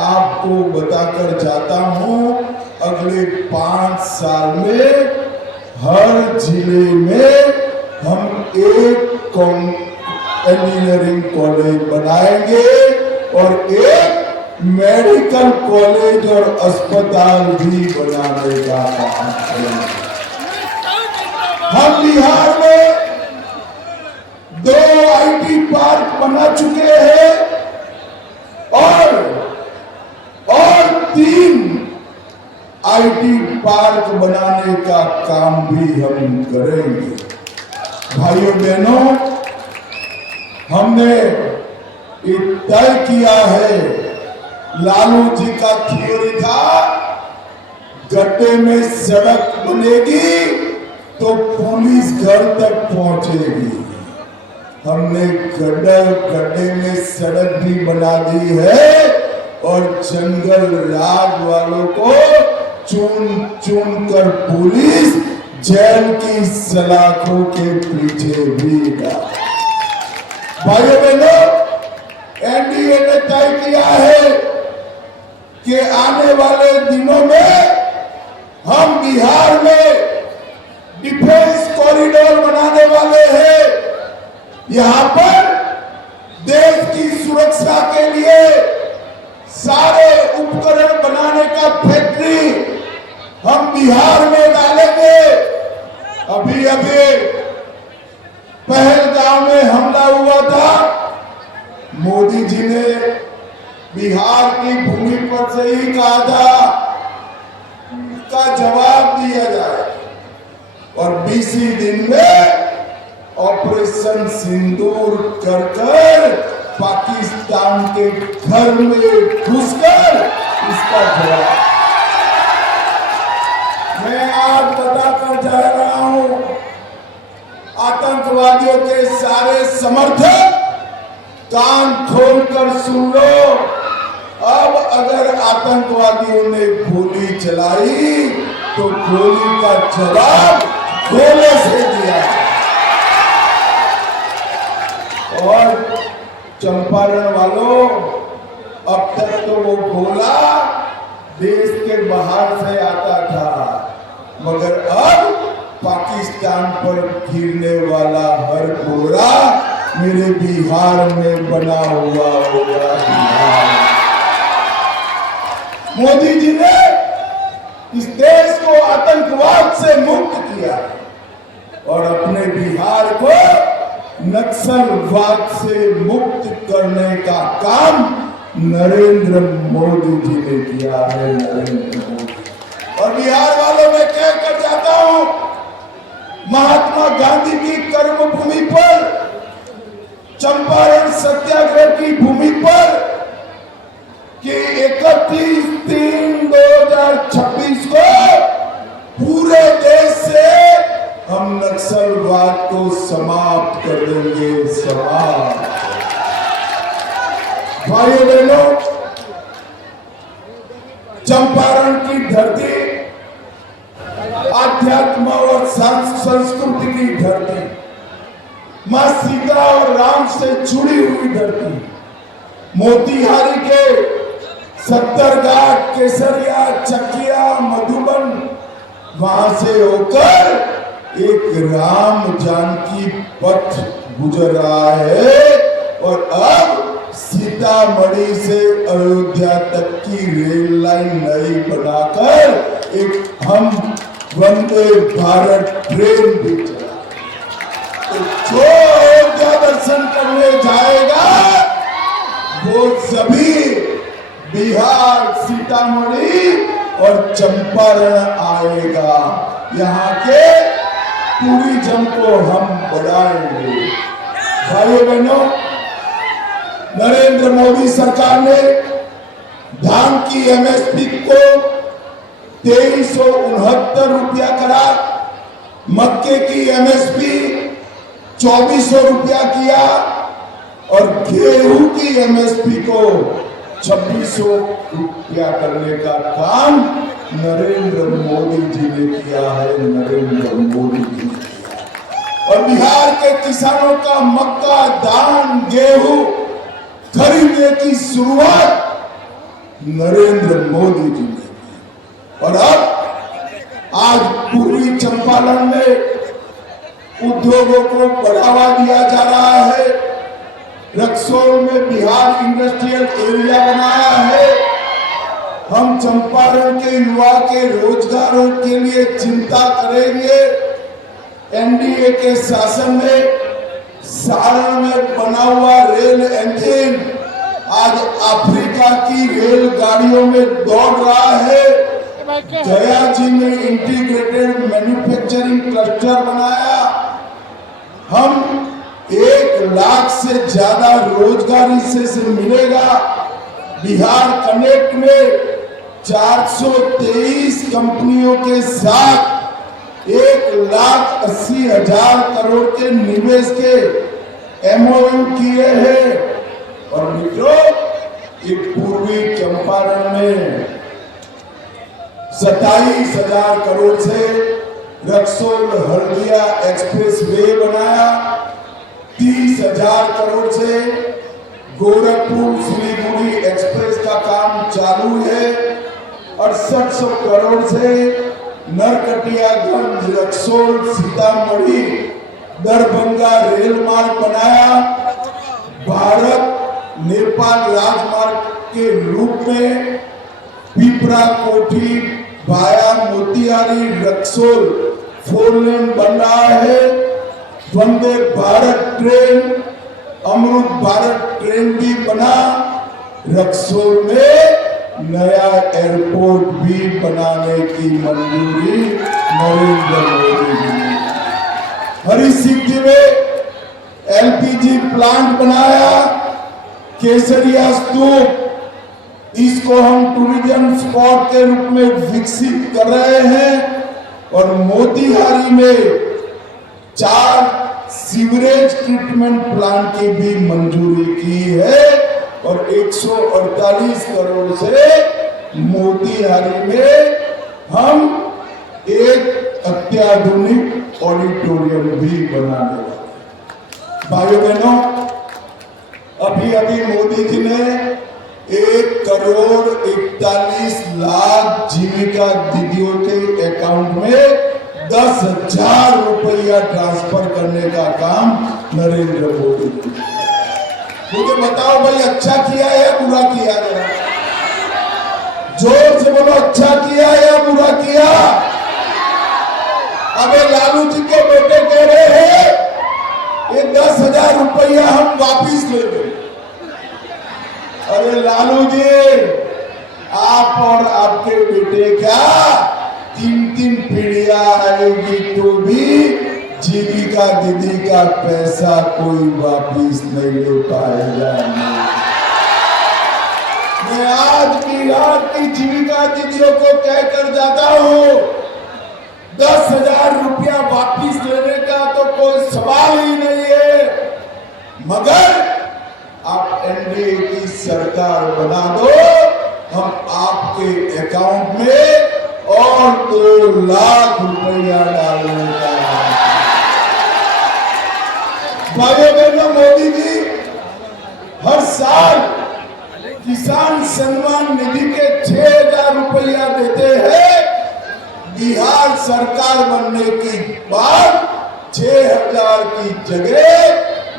आपको बताकर जाता हूं, अगले 5 साल में हर जिले में हम एक इंजीनियरिंग कॉलेज बनाएंगे और एक मेडिकल कॉलेज और अस्पताल भी बनाने का काम करेंगे। हम बिहार में 2 आईटी पार्क बना चुके हैं और 3 आईटी पार्क बनाने का काम भी हम करेंगे। भाइयों बहनों, हमने तय किया है, लालू जी का थ्योरी था, गड्ढे में सड़क बनेगी तो पुलिस घर तक पहुंचेगी। हमने गड्ढे में सड़क भी बना दी है और जंगल राज वालों को चुन कर पुलिस जेल की सलाखों के पीछे भी डाल। भाइयों बहनों, एनडीए ने तय किया है कि आने वाले दिनों में हम बिहार में डिफेंस कॉरिडोर बनाने वाले हैं। यहाँ पर देश की सुरक्षा के लिए सारे उपकरण बनाने का फैक्ट्री हम बिहार में डालेंगे। अभी पहलगाम में हमला हुआ था, मोदी जी ने बिहार की भूमि पर से ही कहा था का जवाब दिया जाए और 20 दिन में ऑपरेशन सिंदूर कर पाकिस्तान के घर में घुसकर इसका जवाब मैं आज बताकर जा रहा हूं। आतंकवादियों के सारे समर्थक कान खोलकर सुन लो। अब अगर आतंकवादियों ने गोली चलाई तो गोली का जवाब गोले से दिया। और चंपारण वालों, अब तक तो वो गोला देश के बाहर से आता था, मगर अब पाकिस्तान पर गिरने वाला हर गोला मेरे बिहार में बना हुआ होगा। मोदी जी ने इस देश को आतंकवाद से मुक्त किया और अपने बिहार को नक्सलवाद से मुक्त करने का काम नरेंद्र मोदी जी ने किया है। नरेंद्र मोदी और बिहार वालों में कह कर जाता हूं, महात्मा गांधी की कर्मभूमि पर, चंपारण सत्याग्रह की भूमि पर कि 31/3/2026 को पूरे देश से हम नक्सलवाद को समाप्त कर देंगे। समाप्त। भाइयों बहनों, चंपारण की धरती आध्यात्म और संस्कृति की धरती, मां सीता और राम से जुड़ी हुई धरती, मोतिहारी के 70 घाट, केसरिया, चकिया, मधुबन, वहां से होकर एक राम जानकी पथ गुजर रहा है और अब सीतामढ़ी से अयोध्या तक की रेल लाइन नई बनाकर एक हम वंदे भारत ट्रेन भी चला। तो जो अयोध्या दर्शन करने जाएगा वो सभी बिहार, सीतामढ़ी और चंपारण आएगा। यहाँ के टूरिज्म को हम बढ़ाएंगे। भाइयों बहनों, नरेंद्र मोदी सरकार ने धान की एमएसपी को 2369 रुपया करा, मक्के की एमएसपी 2400 रुपया किया और गेहूं की एमएसपी को 2600 रुपया करने का काम नरेंद्र मोदी जी ने किया है। नरेंद्र मोदी जी ने किया और बिहार के किसानों का मक्का, धान, गेहूं खरीदने की शुरुआत नरेंद्र मोदी जी ने की। और अब आज पूर्वी चंपारण में उद्योगों को बढ़ावा दिया जा रहा है। रक्सौल में बिहार इंडस्ट्रियल एरिया बनाया है। हम चंपारण के युवा के रोजगारों के लिए चिंता करेंगे। एनडीए के शासन में सारण में बना हुआ रेल इंजन आज अफ्रीका की रेलगाड़ियों में दौड़ रहा है। गया जी में इंटीग्रेटेड मैन्युफैक्चरिंग क्लस्टर बनाया। हम 1 लाख से ज्यादा रोजगार इससे मिलेगा। बिहार कनेक्ट में 423 कंपनियों के साथ 1,80,000 करोड़ के निवेश के एमओयू किए हैं। और मित्रों, एक पूर्वी चंपारण में 27,000 करोड़ से रक्सौल हल्दिया एक्सप्रेस वे बनाया। 30,000 करोड़ से गोरखपुर सिलीगुड़ी एक्सप्रेस का काम चालू है। 6800 करोड़ से नरकटियागंज रक्सौल सीतामढ़ी दरभंगा रेल मार्ग बनाया। भारत नेपाल राजमार्ग के रूप में पिपरा कोठी वाया मोतिहारी रक्सौल 4 लेन बन रहा है। वंदे भारत ट्रेन, अमृत भारत ट्रेन भी बना। रक्सौल में नया एयरपोर्ट भी बनाने की मंजूरी नरेंद्र मोदी जी ने। हरी सिद्धि में एलपीजी प्लांट बनाया। केसरिया स्तूप, इसको हम टूरिज्म स्पॉट के रूप में विकसित कर रहे हैं। और मोतिहारी में 4 सीवरेज ट्रीटमेंट प्लांट की भी मंजूरी की है। और 148 करोड़ से मोतिहारी में हम एक अत्याधुनिक ऑडिटोरियम भी बनाने वाले। भाइयों बहनों, अभी अभी मोदी जी ने 1,41,00,000 जीविका दीदियों के अकाउंट में 10,000 रुपया ट्रांसफर करने का काम नरेंद्र मोदी जी। मुझे बताओ भाई, अच्छा किया या बुरा किया? जोर से बोलो, अच्छा किया या बुरा किया? अबे लालू जी के बेटे कह रहे हैं ये 10,000 रुपया हम वापिस ले लें। अरे लालू जी, आप और आपके बेटे क्या 3-3 पीढ़ियां आएगी तो भी जीविका दीदी का पैसा कोई वापिस नहीं ले पाएगा। मैं आज बिहार की जीविका दीदियों को कहकर जाता हूं, 10,000 रुपया वापिस लेने का तो कोई सवाल ही नहीं है। मगर आप एनडीए की सरकार बना दो, हम आपके अकाउंट में और 2 लाख रुपया डालने का। भाइयों बहनों, मोदी जी हर साल किसान सम्मान निधि के 6,000 रुपया देते हैं। बिहार सरकार बनने के बाद 6,000 की जगह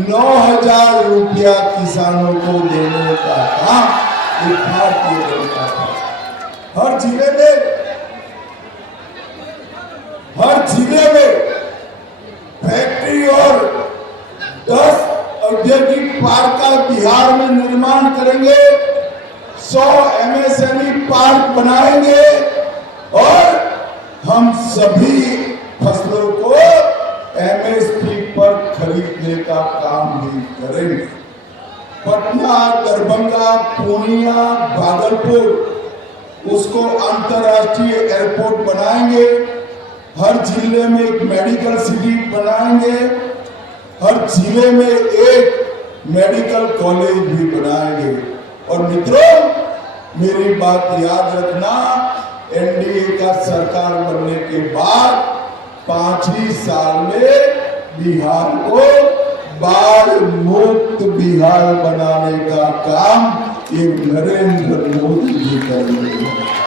9,000 रुपया किसानों को देने का काम भारतीय जनता पार्टी हर जिले में फैक्ट्री और 10 औद्योगिक पार्क का बिहार में निर्माण करेंगे। 100 एमएसएमई पार्क बनाएंगे और हम सभी फसलों को एमएसपी पर खरीदने का काम भी करेंगे। पटना, दरभंगा, पूर्णिया, भागलपुर उसको अंतर्राष्ट्रीय एयरपोर्ट बनाएंगे। हर जिले में एक मेडिकल सिटी बनाएंगे। हर जिले में एक मेडिकल कॉलेज भी बनाएंगे। और मित्रों, मेरी बात याद रखना, एनडीए का सरकार बनने के बाद 5 ही साल में बिहार को बाढ़ मुक्त बिहार बनाने का काम ये नरेंद्र मोदी जी करेंगे।